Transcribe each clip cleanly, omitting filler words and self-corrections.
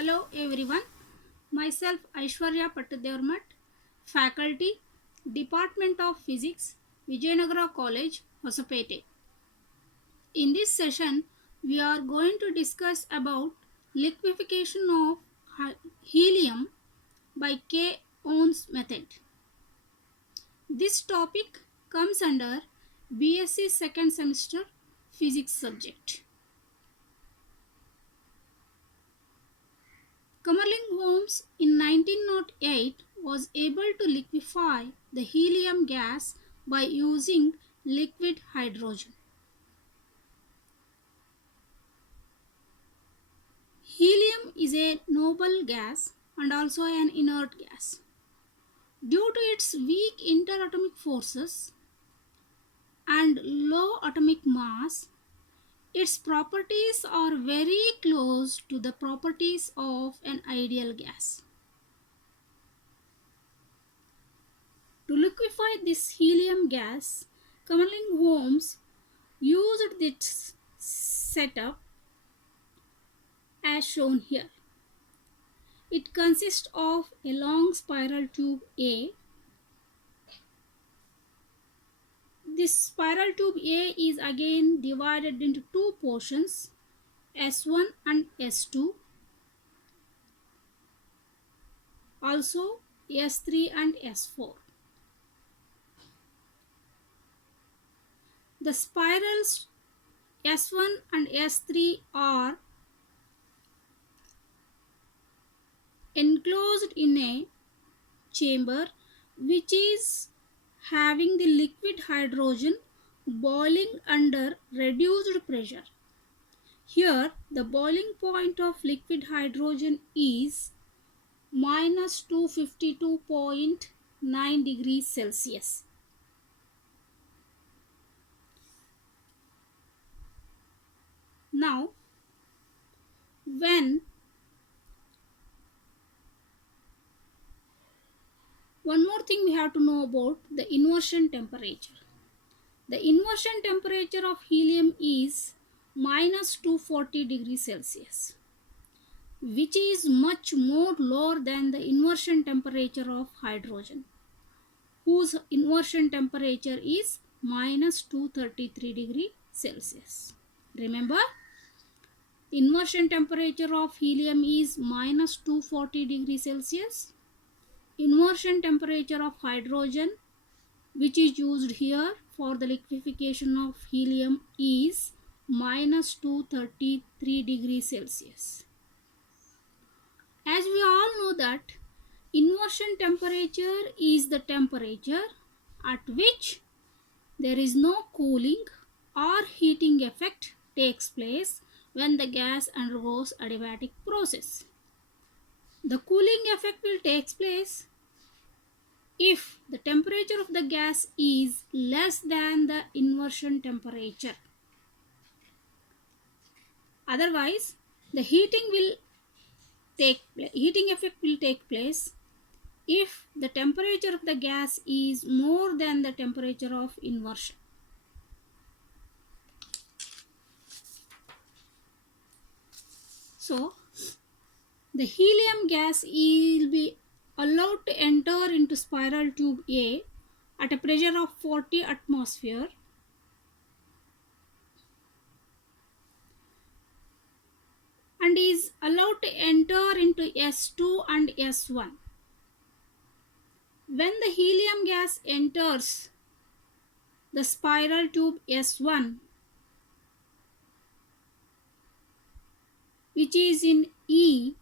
Hello everyone, myself Aishwarya Pattadevarmat, Faculty, Department of Physics, Vijayanagara College, Hosapete. In this session, we are going to discuss about liquefaction of helium by K. Owens method. This topic comes under BSc second semester physics subject. Kamerlingh Holmes in 1908 was able to liquefy the helium gas by using liquid hydrogen. Helium is a noble gas and also an inert gas. Due to its weak interatomic forces and low atomic mass, its properties are very close to the properties of an ideal gas. To liquefy this helium gas, Kamerlingh Holmes used this setup as shown here. It consists of a long spiral tube A. This spiral tube A is again divided into two portions, S1 and S2, also S3 and S4. The spirals S1 and S3 are enclosed in a chamber which is having the liquid hydrogen boiling under reduced pressure. Here the boiling point of liquid hydrogen is minus 252.9 degrees Celsius. Now when one more thing we have to know about the inversion temperature. The inversion temperature of helium is minus 240 degrees Celsius, which is much more lower than the inversion temperature of hydrogen, whose inversion temperature is minus 233 degrees Celsius. Remember, inversion temperature of helium is minus 240 degrees Celsius. Inversion temperature of hydrogen, which is used here for the liquefaction of helium, is minus 233 degrees Celsius. As we all know that inversion temperature is the temperature at which there is no cooling or heating effect takes place when the gas undergoes adiabatic process. The cooling effect will take place if the temperature of the gas is less than the inversion temperature. Otherwise, the heating effect will take place if the temperature of the gas is more than the temperature of inversion. So, the helium gas will be allowed to enter into spiral tube A at a pressure of 40 atmosphere and is allowed to enter into S2 and S1. When the helium gas enters the spiral tube S1, which is in E,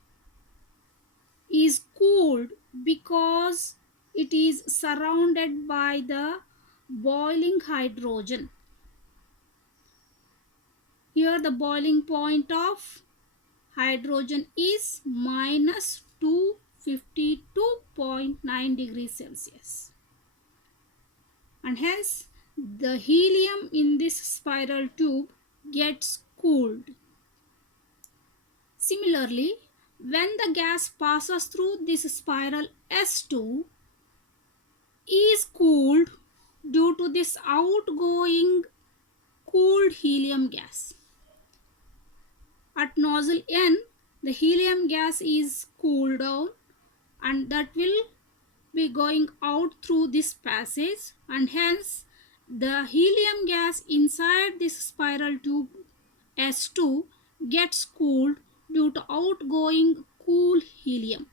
is cooled because it is surrounded by the boiling hydrogen. Here the boiling point of hydrogen is minus 252.9 degrees Celsius, and hence the helium in this spiral tube gets cooled. Similarly, when the gas passes through this spiral S2 is cooled due to this outgoing cooled helium gas. At nozzle N, the helium gas is cooled down, and that will be going out through this passage, and hence the helium gas inside this spiral tube S2 gets cooled due to outgoing cool helium.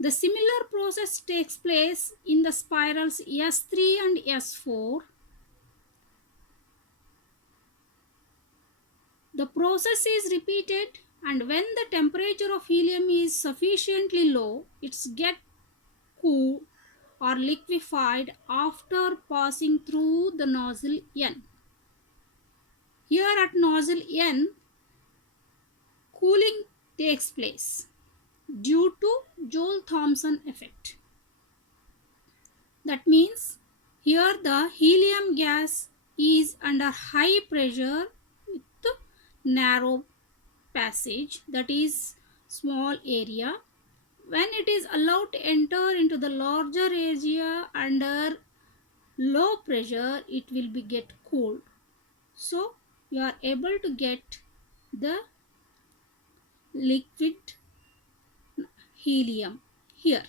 The similar process takes place in the spirals S3 and S4. The process is repeated, and when the temperature of helium is sufficiently low, it gets cooled or liquefied after passing through the nozzle N. Here at nozzle N, cooling takes place due to Joule-Thomson effect. That means here the helium gas is under high pressure with narrow passage, that is small area. When it is allowed to enter into the larger area under low pressure, it will be get cooled. So you are able to get the liquid helium here.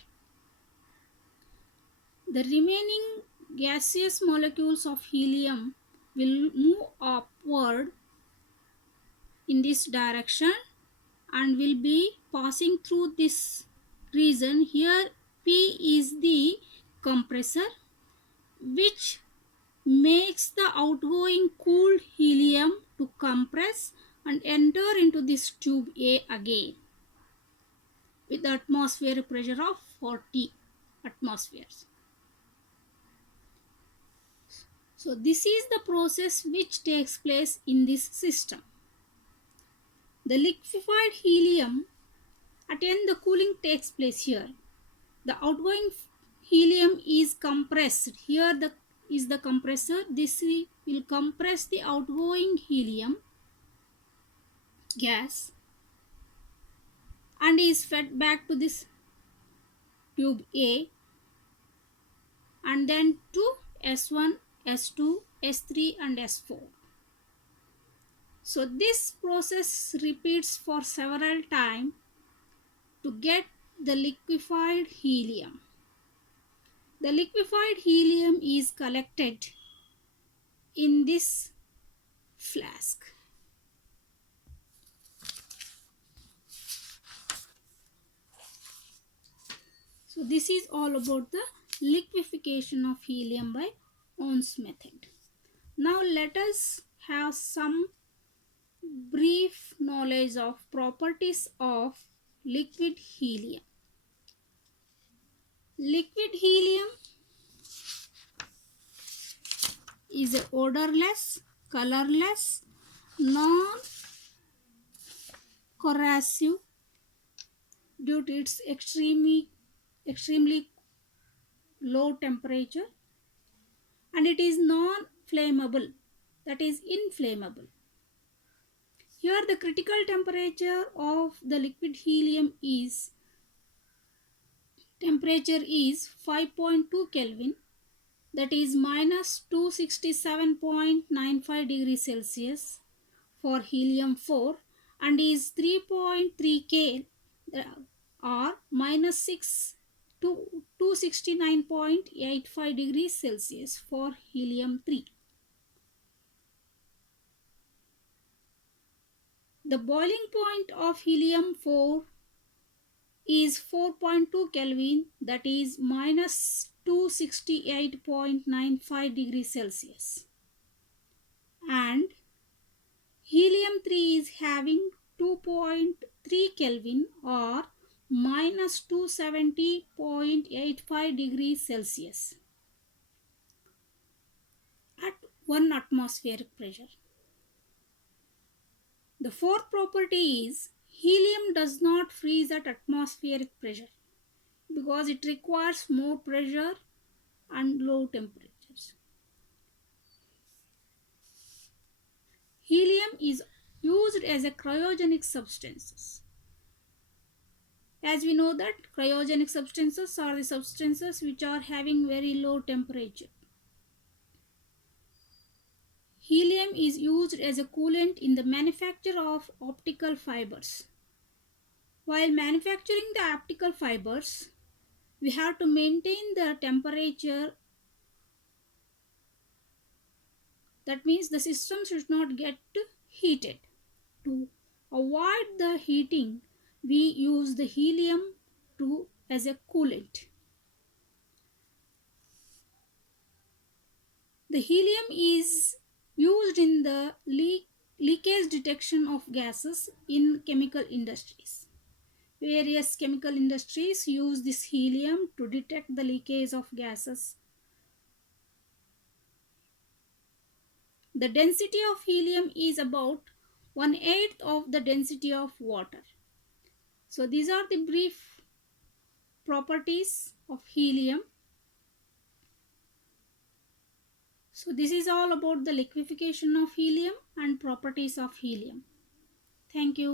The remaining gaseous molecules of helium will move upward in this direction and will be passing through this region. Here P is the compressor, which makes the outgoing cooled helium to compress and enter into this tube A again with the atmospheric pressure of 40 atmospheres. So this is the process which takes place in this system. The liquefied helium, again the cooling takes place here. The outgoing helium is compressed. Here is the compressor. This will compress the outgoing helium gas and is fed back to this tube A and then to S1, S2, S3 and S4. So this process repeats for several times to get the liquefied helium. The liquefied helium is collected in this flask. So this is all about the liquefaction of helium by On's method. Now let us have some brief knowledge of properties of liquid helium. Liquid helium is odorless, colorless, non-corrosive due to its extremely low temperature, and it is non-flammable, that is inflammable. Here the critical temperature of the liquid helium is 5.2 Kelvin, that is minus 267.95 degrees Celsius for helium 4, and is 3.3 K or minus 6 to 269.85 degrees Celsius for helium 3. The boiling point of helium 4 is 4.2 Kelvin, that is minus 268.95 degrees Celsius, and helium 3 is having 2.3 Kelvin or minus 270.85 degrees Celsius at 1 atmospheric pressure. The fourth property is helium does not freeze at atmospheric pressure because it requires more pressure and low temperatures. Helium is used as a cryogenic substance. As we know that cryogenic substances are the substances which are having very low temperature. helium is used as a coolant in the manufacture of optical fibers. While manufacturing the optical fibers, we have to maintain the temperature. That means the system should not get heated. To avoid the heating, we use the helium as a coolant. The helium is used in the leakage detection of gases in chemical industries. Various chemical industries use this helium to detect the leakage of gases. The density of helium is about 1/8 of the density of water. So these are the brief properties of helium. So this is all about the liquefaction of helium and properties of helium. Thank you.